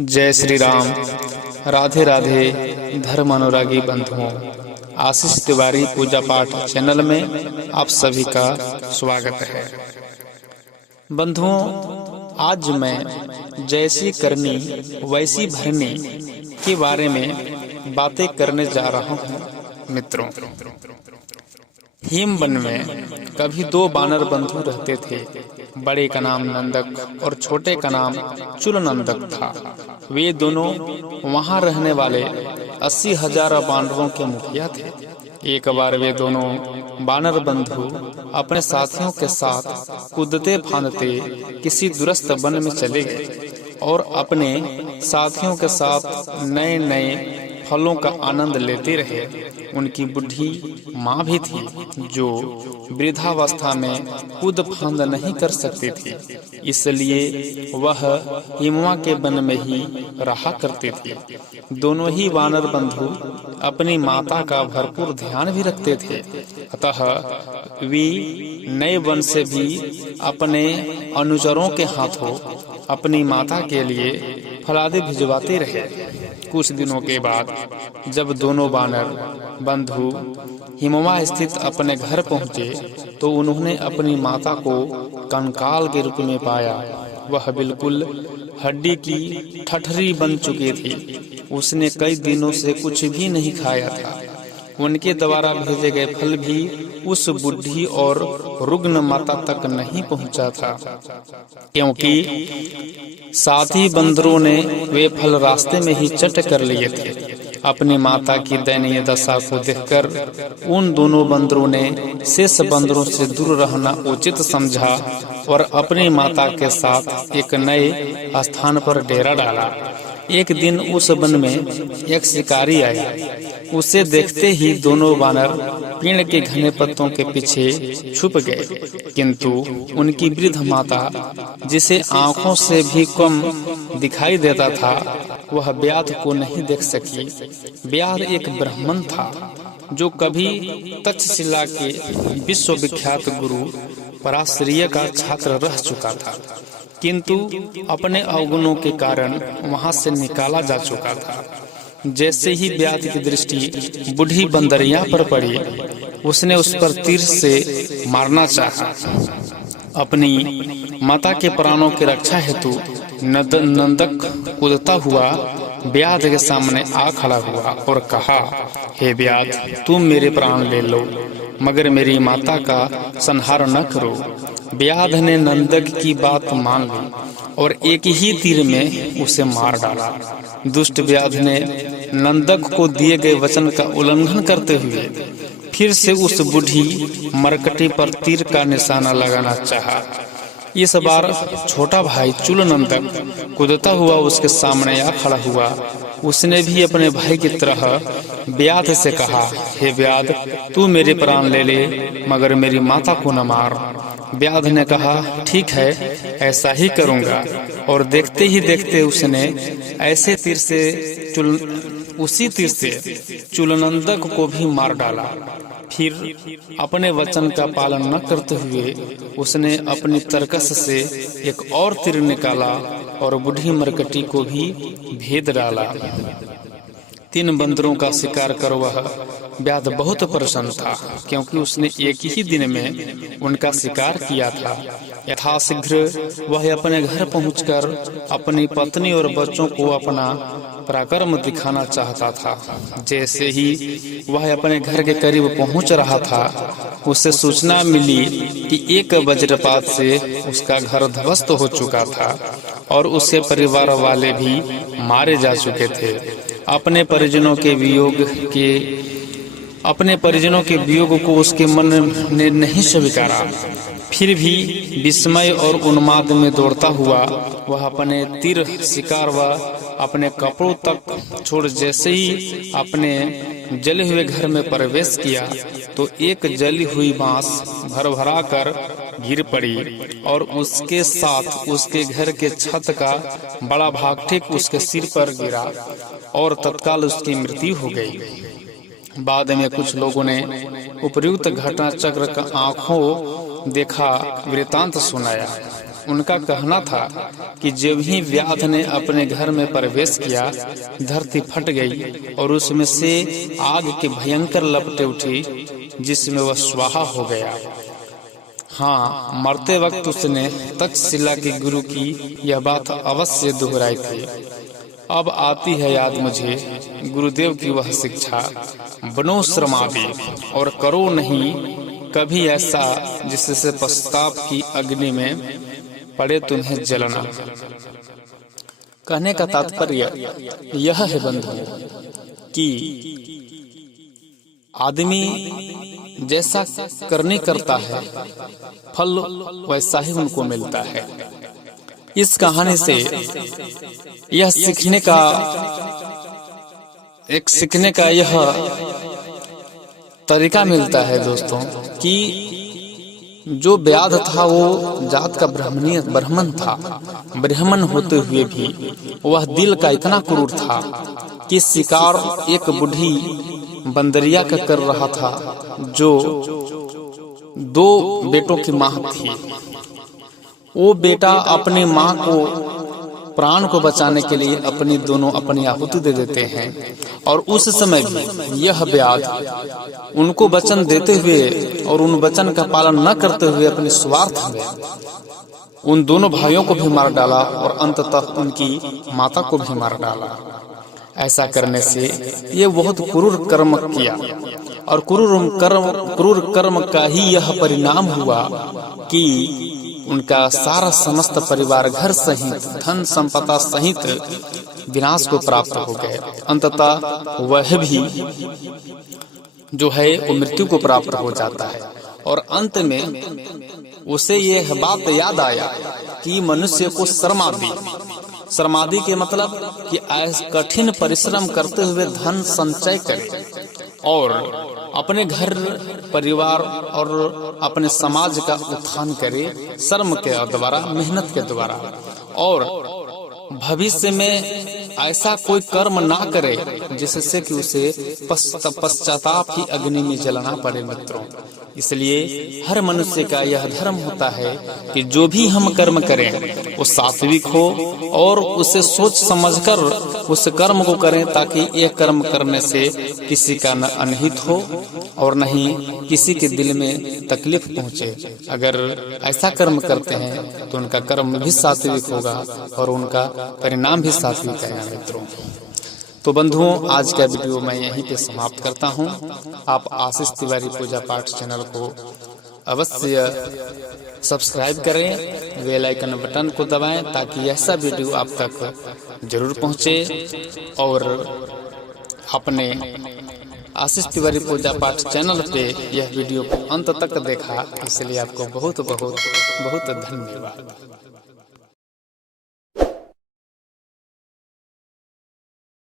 जय श्री राम। राधे राधे धर्म अनुरागी बंधुओं, आशीष तिवारी पूजा पाठ चैनल में आप सभी का स्वागत है। बंधुओं, आज मैं जैसी करनी वैसी भरनी के बारे में बातें करने जा रहा हूँ। मित्रों, हिमवन में कभी दो बानर बंधु रहते थे। बड़े का नाम नंदक और छोटे का नाम चूलनंदक था। वे दोनों वहां रहने वाले 80,000 बानरों के मुखिया थे। एक बार वे दोनों बानर बंधु अपने साथियों के साथ कूदते फांदते किसी दूरस्थ वन में चले गए और अपने साथियों के साथ नए नए फलों का आनंद लेते रहे। उनकी बुढ़ी माँ भी थी जो वृद्धावस्था में कूद फांद नहीं कर सकती थी, इसलिए वह हिमवा के वन में ही रहा करते थे। दोनों ही वानर बंधु अपनी माता का भरपूर ध्यान भी रखते थे, अतः वे नए वन से भी अपने अनुचरों के हाथों अपनी माता के लिए फलादि भिजवाते रहे। कुछ दिनों के बाद जब दोनों बानर बंधु हिमवा स्थित अपने घर पहुंचे तो उन्होंने अपनी माता को कंकाल के रूप में पाया। वह बिल्कुल हड्डी की ठठरी बन चुकी थी। उसने कई दिनों से कुछ भी नहीं खाया था। उनके द्वारा भेजे गए फल भी उस बुढ़ी और रुग्ण माता तक नहीं पहुंचा था, क्योंकि साथी बंदरों ने वे फल रास्ते में ही चट कर लिए थे। अपनी माता की दयनीय दशा को देखकर उन दोनों बंदरों ने शेष बंदरों से दूर रहना उचित समझा और अपनी माता के साथ एक नए स्थान पर डेरा डाला। एक दिन उस वन में एक शिकारी आया। उसे देखते ही दोनों बानर पेड़ के घने पत्तों के पीछे छुप गए, किंतु उनकी वृद्ध माता, जिसे आंखों से भी कम दिखाई देता था, वह व्याध को नहीं देख सकी। व्याध एक ब्राह्मण था जो कभी तक्षशिला के विश्वविख्यात गुरु पराशरीय का छात्र रह चुका था, किंतु अपने अवगुणों के कारण वहां से निकाला जा चुका था। जैसे ही व्याध की दृष्टि बूढ़ी बंदरिया पर पड़ी, उसने उस पर तीर से मारना चाहा। अपनी माता के प्राणों की रक्षा हेतु नंदक कूदता हुआ व्याध के सामने आ खड़ा हुआ और कहा, हे व्याध, तुम मेरे प्राण ले लो, मगर मेरी माता का संहार न करो। व्याध ने नंदक की बात मान ली और एक ही तीर में उसे मार डाला। दुष्ट व्याध ने नंदक को दिए गए वचन का उल्लंघन करते हुए फिर से उस बूढ़ी मरकटी पर तीर का निशाना लगाना चाहा। इस बार छोटा भाई चूलनंदक कूदता हुआ उसके सामने आ खड़ा हुआ। उसने भी अपने भाई की तरह व्याध से कहा, हे व्याध, तू मेरे प्राण ले ले, मगर मेरी माता को न मार। व्याध ने कहा, ठीक है, ऐसा ही करूंगा। और देखते ही देखते उसने उसी तीर से चूलनंदक को भी मार डाला। फिर अपने वचन का पालन न करते हुए उसने अपनी तरकस से एक और तीर निकाला और बूढ़ी मरकटी को भी भेद डाला। 3 बंदरों का शिकार कर वह व्याध बहुत प्रसन्न था, क्योंकि उसने एक ही दिन में उनका शिकार किया था। यथाशीघ्र वह अपने घर पहुंचकर अपनी पत्नी और बच्चों को अपना पराक्रम दिखाना चाहता था। जैसे ही वह अपने घर के करीब पहुंच रहा था, उसे सूचना मिली कि एक वज्रपात से उसका घर ध्वस्त हो चुका था और उसके परिवार वाले भी मारे जा चुके थे। अपने परिजनों के वियोग को उसके मन ने नहीं स्वीकारा। फिर भी विस्मय और उन्माद में दौड़ता हुआ वह अपने तीर शिकार व अपने कपड़ों तक छोड़ जैसे ही अपने जले हुए घर में प्रवेश किया तो एक जली हुई बांस भरभरा कर गिर पड़ी और उसके साथ उसके घर के छत का बड़ा भाग ठीक उसके सिर पर गिरा और तत्काल उसकी मृत्यु हो गई। बाद में कुछ लोगों ने उपर्युक्त घटना चक्र का आंखों देखा वृतांत सुनाया। उनका कहना था कि जब ही व्याध ने अपने घर में प्रवेश किया, धरती फट गई और उसमें से आग के भयंकर लपटें उठी, जिसमें वह स्वाहा हो गया। हाँ, मरते वक्त उसने तक्षशिला के गुरु की यह बात अवश्य दोहराई थी। अब आती है याद मुझे गुरुदेव की वह शिक्षा, बनो श्रमादि और करो नहीं कभी ऐसा जिससे पश्चाताप की अग्नि में पड़े तुम्हें जलना। कहने का तात्पर्य यह है बंधु कि आदमी जैसा करने करता है, फल वैसा ही उनको मिलता है। इस कहानी से यह सीखने का यह तरीका मिलता है दोस्तों कि जो व्याध था वो जात का ब्राह्मण था। ब्राह्मण होते हुए भी वह दिल का इतना क्रूर था कि शिकार एक बूढ़ी बंदरिया का कर रहा था, जो 2 बेटों की माँ थी। वो बेटा अपनी माँ को प्राण को बचाने के लिए अपनी आहुति दे देते हैं, और उस समय भी यह व्याध उनको वचन देते हुए और उन वचन का पालन न करते हुए अपने स्वार्थ में उन दोनों भाइयों को भी मार डाला और अंततः उनकी माता को भी मार डाला। ऐसा करने से ये बहुत क्रूर कर्म किया, और क्रूर कर्म का ही यह परिणाम हुआ कि उनका सारा समस्त परिवार घर सहित धन संपदा सहित विनाश को प्राप्त हो गए। अंततः वह भी जो है वो मृत्यु को प्राप्त हो जाता है, और अंत में उसे यह बात याद आया कि मनुष्य को श्रमादि के मतलब कि कठिन परिश्रम करते हुए धन संचय करे और अपने घर परिवार और अपने समाज का उत्थान करे श्रम के द्वारा, मेहनत के द्वारा, और भविष्य में ऐसा कोई कर्म ना करे जिससे कि उसे पश्चाताप की अग्नि में जलना पड़े। मित्रों, इसलिए हर मनुष्य का यह धर्म होता है कि जो भी हम कर्म करें वो सात्विक हो और उसे सोच समझकर उस कर्म को करें, ताकि यह कर्म करने से किसी का न अनहित हो और न ही किसी के दिल में तकलीफ पहुंचे। अगर ऐसा कर्म करते हैं तो उनका कर्म भी सात्विक होगा और उनका परिणाम भी सात्विक है। मित्रों, तो बंधुओं, आज का वीडियो मैं यहीं पे समाप्त करता हूं। आप आशीष तिवारी पूजा पाठ चैनल को अवश्य सब्सक्राइब करें, बेल आइकन बटन को दबाएं ताकि ऐसा वीडियो आप तक जरूर पहुंचे। और अपने आशीष तिवारी पूजा पाठ चैनल पे यह वीडियो अंत तक देखा, इसलिए आपको बहुत बहुत बहुत धन्यवाद।